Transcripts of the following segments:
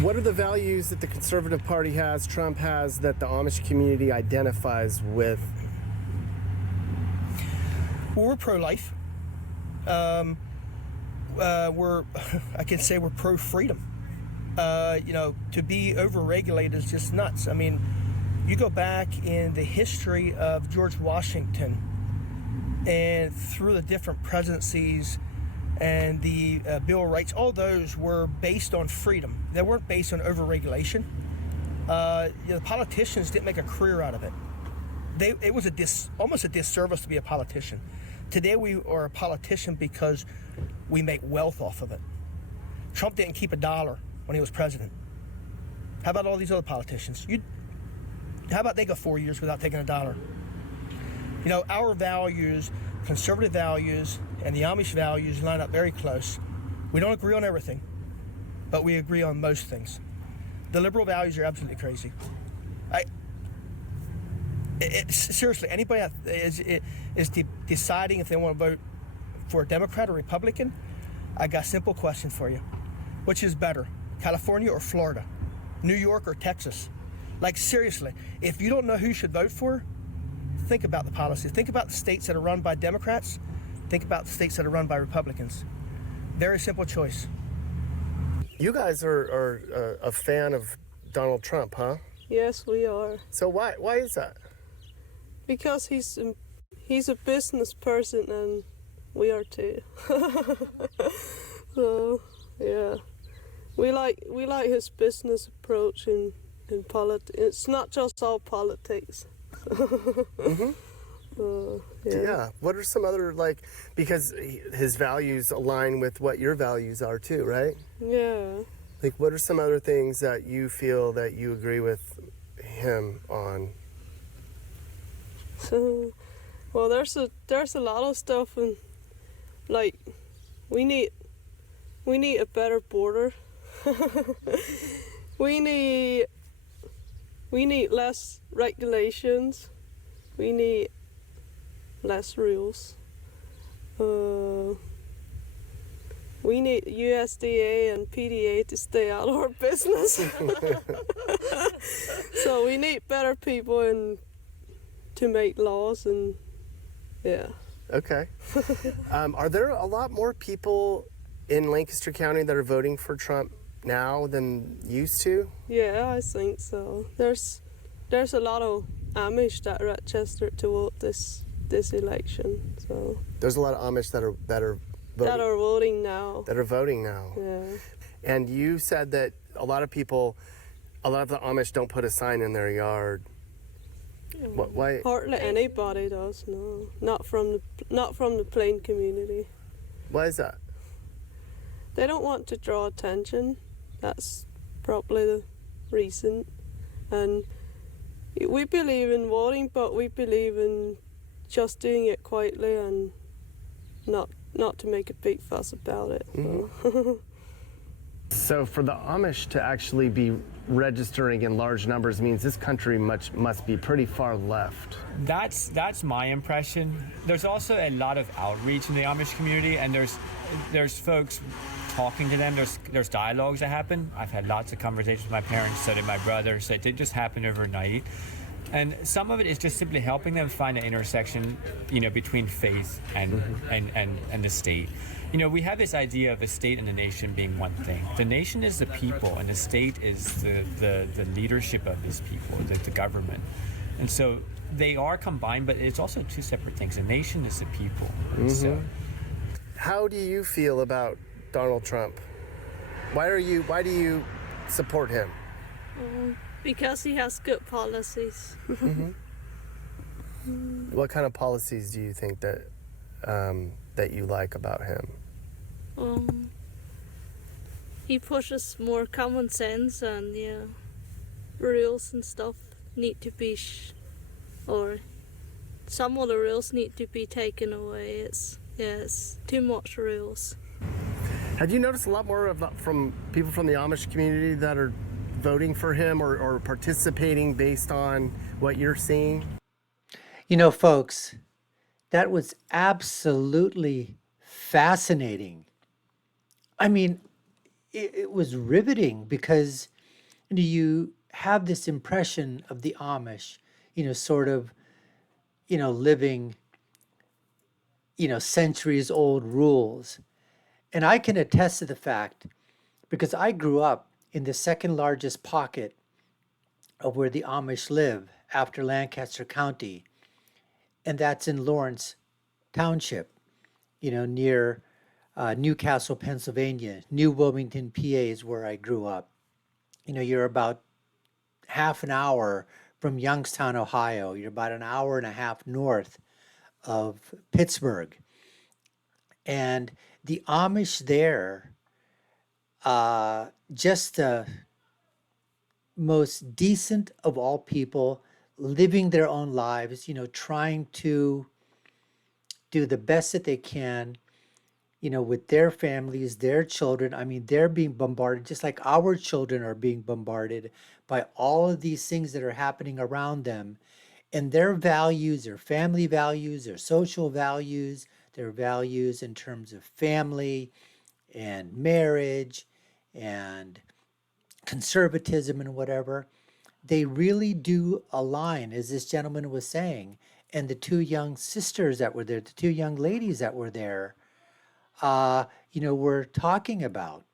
What are the values that the Conservative Party has, Trump has, that the Amish community identifies with? Well, we're pro-life. I can say we're pro-freedom. To be overregulated is just nuts. I mean, you go back in the history of George Washington and through the different presidencies and the Bill of Rights, all those were based on freedom. They weren't based on overregulation. The politicians didn't make a career out of it. It was almost a disservice to be a politician. Today we are a politician because we make wealth off of it. Trump didn't keep a dollar when he was president. How about all these other politicians? How about they go 4 years without taking a dollar? Our values, conservative values, and the Amish values line up very close. We don't agree on everything, but we agree on most things. The liberal values are absolutely crazy. Seriously, anybody is deciding if they want to vote for a Democrat or Republican, I got a simple question for you. Which is better, California or Florida? New York or Texas? Like, seriously, if you don't know who you should vote for, think about the policy. Think about the states that are run by Democrats. Think about the states that are run by Republicans. Very simple choice. You guys are a fan of Donald Trump, huh? Yes, we are. So why is that? Because he's a business person and we are too. So yeah, we like his business approach in politics. It's not just all politics. Mm-hmm. Yeah. What are some other, because his values align with what your values are too, right? Yeah. What are some other things that you feel that you agree with him on? So, well, there's a lot of stuff, and we need a better border. we need less regulations. We need less rules. We need USDA and PDA to stay out of our business. So we need better people and to make laws, and yeah. Okay. Are there a lot more people in Lancaster County that are voting for Trump now than used to? Yeah, I think so. There's a lot of Amish that registered to vote this election. So there's a lot of Amish that are voting now. That are voting now. Yeah. And you said that a lot of the Amish don't put a sign in their yard. Yeah. Why? Hardly anybody does. No, not from the plain community. Why is that? They don't want to draw attention. That's probably the reason. And we believe in voting, but we believe in just doing it quietly and not to make a big fuss about it. Mm-hmm. So for the Amish to actually be registering in large numbers means this country must be pretty far left. That's my impression. There's also a lot of outreach in the Amish community, and there's folks talking to them. There's dialogues that happen. I've had lots of conversations with my parents, so did my brother, so it did just happen overnight. And some of it is just simply helping them find an intersection, between faith and the state. We have this idea of a state and a nation being one thing. The nation is the people, and the state is the leadership of these people, the government. And so they are combined, but it's also two separate things. The nation is the people. Mm-hmm. So, how do you feel about Donald Trump? Why do you support him? Because he has good policies. Mm-hmm. What kind of policies do you think that you like about him? He pushes more common sense, and rules and stuff need to be, or some of the rules need to be taken away. It's too much rules. Have you noticed a lot more from people from the Amish community that are voting for him or participating based on what you're seeing? Folks, that was absolutely fascinating. I mean, it was riveting because you have this impression of the Amish, sort of, living, centuries old rules. And I can attest to the fact because I grew up in the second largest pocket of where the Amish live after Lancaster County, and that's in Lawrence Township, near Newcastle, Pennsylvania. New Wilmington, PA is where I grew up. You're about half an hour from Youngstown, Ohio. You're about an hour and a half north of Pittsburgh. And the Amish there, just the most decent of all people, living their own lives, trying to do the best that they can, with their families, their children. I mean, they're being bombarded just like our children are being bombarded by all of these things that are happening around them. And their values, their family values, their social values, their values in terms of family and marriage and conservatism and whatever, they really do align, as this gentleman was saying. And the two young sisters that were there, the two young ladies that were there, we're talking about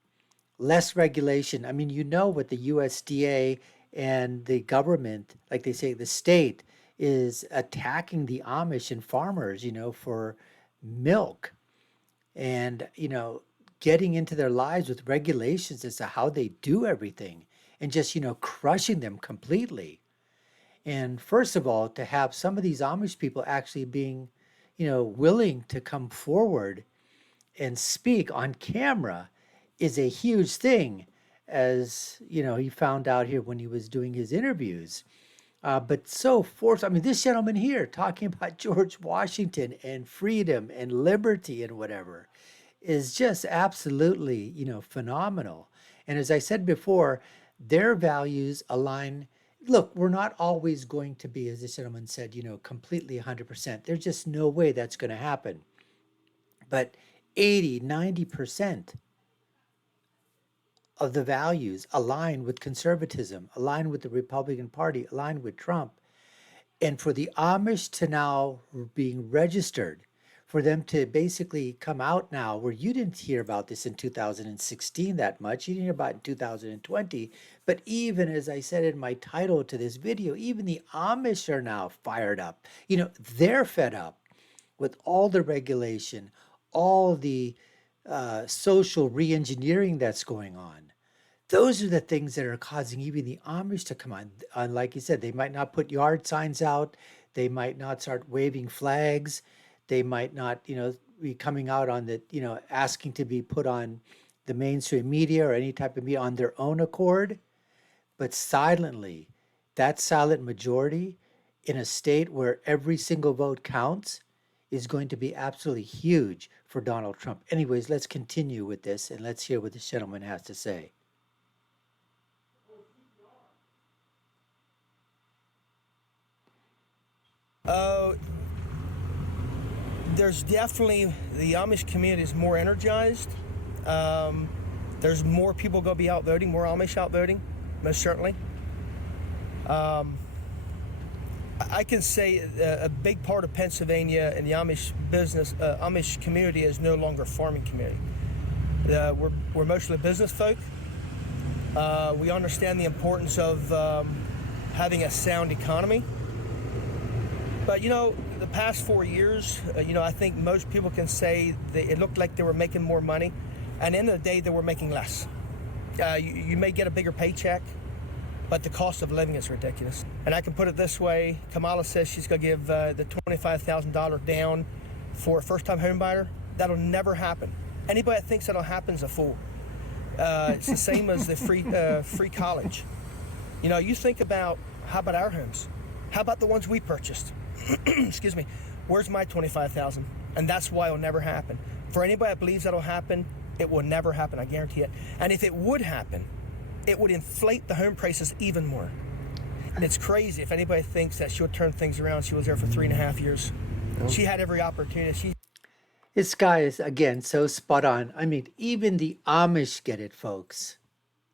less regulation. I mean, what the USDA and the government, like they say, the state is attacking the Amish and farmers, for milk and, getting into their lives with regulations as to how they do everything and just, crushing them completely. And first of all, to have some of these Amish people actually being, willing to come forward and speak on camera is a huge thing, as he found out here when he was doing his interviews. But so forced. I mean, this gentleman here talking about George Washington and freedom and liberty and whatever is just absolutely, phenomenal. And as I said before, their values align. Look, we're not always going to be, as this gentleman said, completely 100%. There's just no way that's going to happen. But 80, 90% of the values align with conservatism, align with the Republican Party, align with Trump. And for the Amish to now being registered, for them to basically come out now, where you didn't hear about this in 2016 that much, you didn't hear about it in 2020, but even as I said in my title to this video, even the Amish are now fired up. They're fed up with all the regulation, all the social re-engineering that's going on. Those are the things that are causing even the Amish to come on. Like you said, they might not put yard signs out. They might not start waving flags. They might not, be coming out on the, asking to be put on the mainstream media or any type of media on their own accord. But silently, that silent majority in a state where every single vote counts is going to be absolutely huge for Donald Trump. Anyways, let's continue with this and let's hear what this gentleman has to say. There's definitely, the Amish community is more energized. There's more people going to be out voting, more Amish out voting, most certainly. I can say a big part of Pennsylvania and the Amish Amish community is no longer a farming community. We're mostly business folk. We understand the importance of having a sound economy. But the past 4 years, I think most people can say it looked like they were making more money, and at the end of the day, they were making less. You may get a bigger paycheck, but the cost of living is ridiculous. And I can put it this way: Kamala says she's going to give the $25,000 down for a first-time home buyer. That'll never happen. Anybody that thinks that'll happen is a fool. It's the same as the free college. You think about, how about our homes? How about the ones we purchased? Excuse me. Where's my $25,000? And that's why it'll never happen. For anybody that believes that'll happen, it will never happen. I guarantee it. And if it would happen, it would inflate the home prices even more. And it's crazy. If anybody thinks that she'll turn things around, she was there for 3.5 years. She had every opportunity. This guy is, again, so spot on. I mean, even the Amish get it, folks.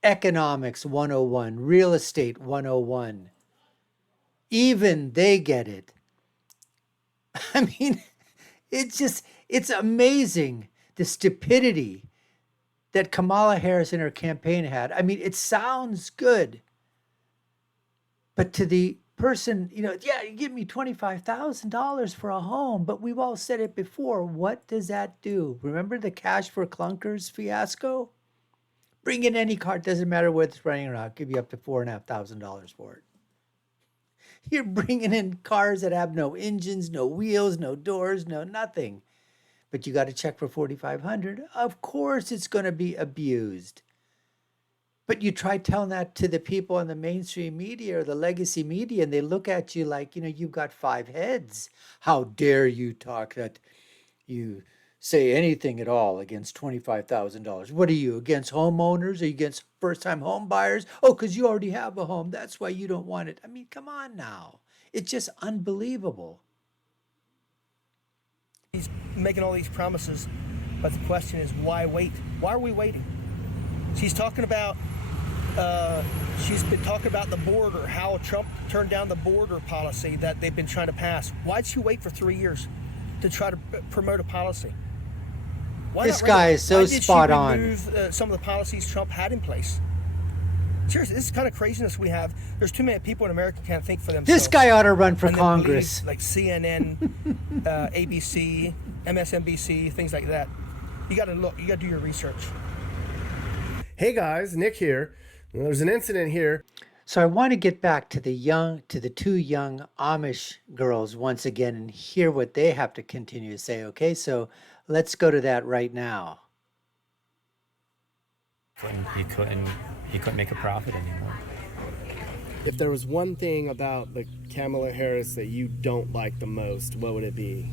Economics 101, real estate 101. Even they get it. I mean, it's amazing the stupidity that Kamala Harris in her campaign had. I mean, it sounds good, but to the person, yeah, you give me $25,000 for a home, but we've all said it before. What does that do? Remember the cash for clunkers fiasco? Bring in any car, doesn't matter whether it's running or not. I'll give you up to $4,500 for it. You're bringing in cars that have no engines, no wheels, no doors, no nothing. But you got to check for 4,500. Of course it's going to be abused. But you try telling that to the people in the mainstream media or the legacy media, and they look at you like, you've got 5 heads. How dare you talk that you say anything at all against $25,000? What are you, against homeowners? Are you against first-time home buyers? Oh, because you already have a home. That's why you don't want it. I mean, come on now. It's just unbelievable. He's making all these promises, but the question is, why wait? Why are we waiting? She's talking about, she's been talking about the border, how Trump turned down the border policy that they've been trying to pass. Why'd she wait for 3 years to try to promote a policy? Why This not guy right is so Why did spot she on. remove, some of the policies Trump had in place? Seriously, this is kind of craziness we have. There's too many people in America can't think for themselves. This guy ought to run for And then Congress. believe, like CNN, ABC, MSNBC, things like that. You got to look. You got to do your research. Hey guys, Nick here. There's an incident here. So I want to get back to the 2 young Amish girls once again and hear what they have to continue to say. Okay, so let's go to that right now. He couldn't make a profit anymore. If there was one thing about the Kamala Harris that you don't like the most, what would it be?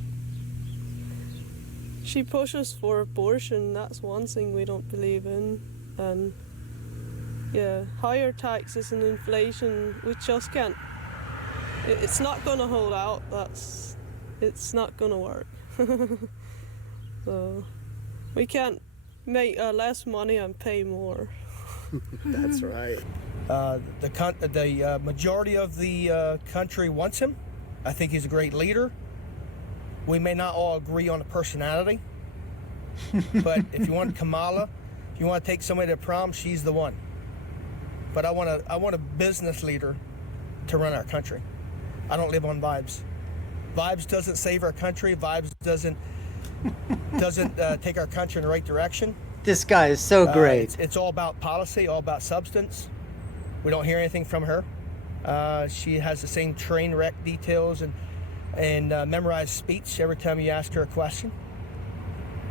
She pushes for abortion. That's one thing we don't believe in. And yeah, higher taxes and inflation, we just can't. It's not going to hold out. It's not going to work. So we can't make less money and pay more. That's right. The majority of the country wants him. I think he's a great leader. We may not all agree on the personality, but if you want Kamala, if you want to take somebody to prom, she's the one. But I want a business leader to run our country. I don't live on vibes. Vibes doesn't save our country. Vibes doesn't take our country in the right direction. This guy is so great. It's all about policy, all about substance. We don't hear anything from her. She has the same train wreck details and memorized speech every time you ask her a question.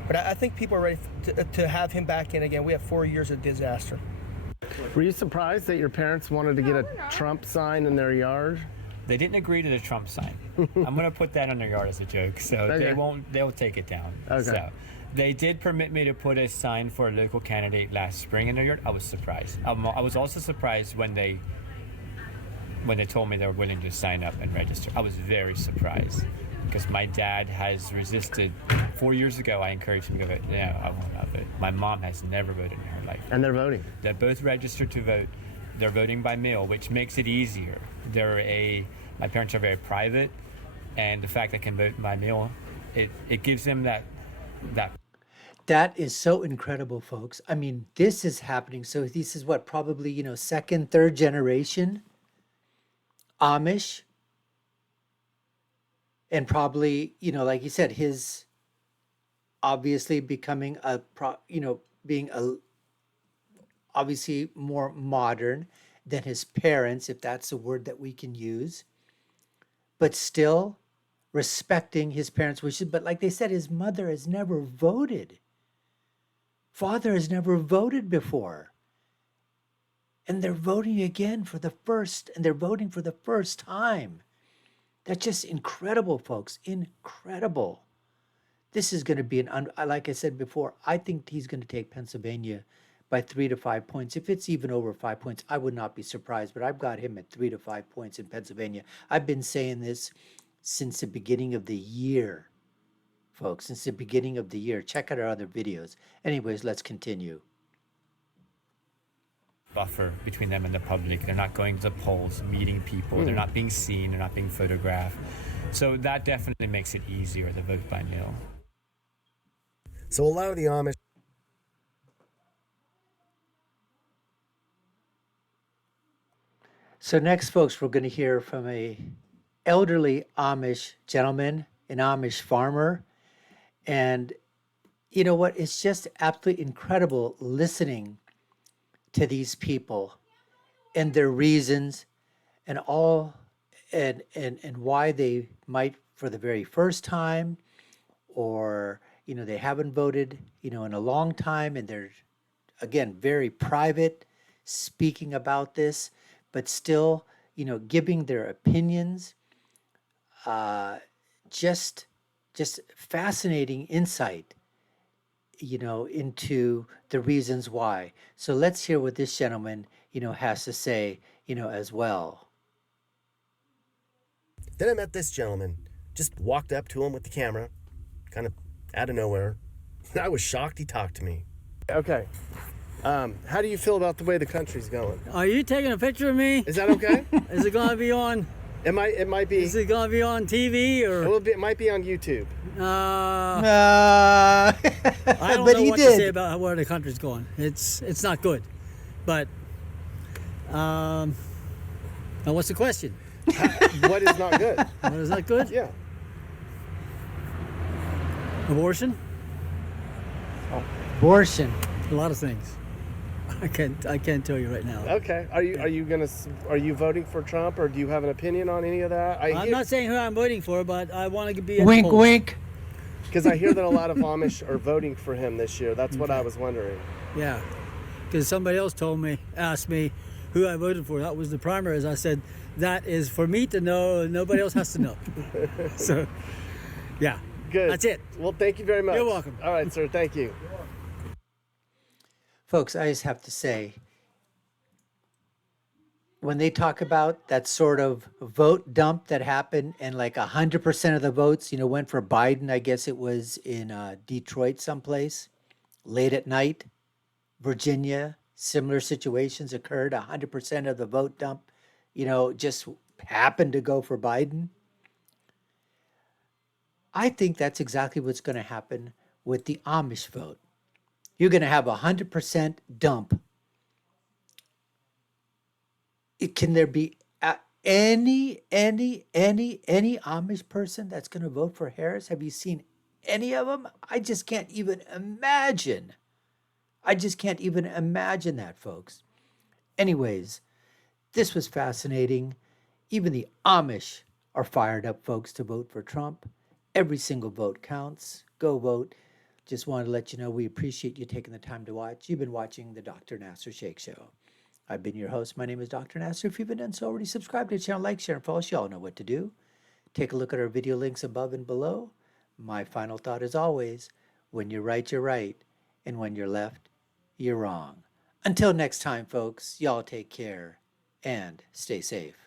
But I think people are ready to have him back in again. We have 4 years of disaster. Were you surprised that your parents wanted to get a Trump sign in their yard? They didn't agree to the Trump sign. I'm gonna put that on their yard as a joke, so Okay. they'll take it down. Okay. So they did permit me to put a sign for a local candidate last spring in their yard. I was surprised. I was also surprised when they told me they were willing to sign up and register. I was very surprised because my dad has resisted. 4 years ago, I encouraged him to vote. No, I will not vote. My mom has never voted in her life. And they're voting. They're both registered to vote. They're voting by mail, which makes it easier. My parents are very private, and the fact they can vote by mail, it gives them that. That is so incredible, folks. I mean, this is happening. So this is what, probably, second, third generation Amish. And probably, like you said, his obviously becoming being obviously more modern than his parents, if that's a word that we can use, but still respecting his parents' wishes. But like they said, his mother has never voted. Father has never voted before. And they're voting again they're voting for the first time. That's just incredible, folks. Incredible. This is going to be like I said before, I think he's going to take Pennsylvania by 3 to 5 points. If it's even over 5 points, I would not be surprised, but I've got him at 3 to 5 points in Pennsylvania. I've been saying this since the beginning of the year. folks, since the beginning of the year. Check out our other videos. Anyways, let's continue. Buffer between them and the public. They're not going to the polls, meeting people. They're not being seen. They're not being photographed. So that definitely makes it easier, the vote by mail. So a lot of the Amish. So next, folks, we're going to hear from a elderly Amish gentleman, an Amish farmer. And you know what? It's just absolutely incredible listening to these people and their reasons and all and why they might for the very first time, or they haven't voted in a long time, and they're again very private speaking about this, but still giving their opinions. Just fascinating insight into the reasons why. So let's hear what this gentleman has to say as well. Then I met this gentleman. Just walked up to him with the camera, kind of out of nowhere. I was shocked he talked to me. Okay. How do you feel about the way the country's going? Are you taking a picture of me? Is that okay? Is it gonna be on? It might be. Is it gonna be on TV or? It might be on YouTube. I don't But know he what to did. say about where the country's going. It's not good. But now what's the question? What is not good? What is not good? Yeah. Abortion? Abortion. A lot of things. I can't tell you right now. Okay. Are you voting for Trump, or do you have an opinion on any of that? I'm not saying who I'm voting for, but I want to be. Wink, wink. Because I hear that a lot of Amish are voting for him this year. That's what I was wondering. Yeah, because somebody else asked me who I voted for. That was the primaries. I said that is for me to know, and nobody else has to know. So, yeah. Good. That's it. Well, thank you very much. You're welcome. All right, sir. Thank you. Folks, I just have to say, when they talk about that sort of vote dump that happened and like 100% of the votes, went for Biden, I guess it was in Detroit someplace, late at night, Virginia, similar situations occurred, 100% of the vote dump, just happened to go for Biden. I think that's exactly what's going to happen with the Amish vote. You're going to have 100% dump. Can there be any Amish person that's going to vote for Harris? Have you seen any of them? I just can't even imagine. That, folks. Anyways, this was fascinating. Even the Amish are fired up, folks, to vote for Trump. Every single vote counts. Go vote. Just wanted to let you know we appreciate you taking the time to watch. You've been watching the Dr. Nasser Shake Show. I've been your host. My name is Dr. Nasser. If you haven't done so already, subscribe to the channel, like, share, and follow. You all know what to do. Take a look at our video links above and below. My final thought is always, when you're right, you're right. And when you're left, you're wrong. Until next time, folks, y'all take care and stay safe.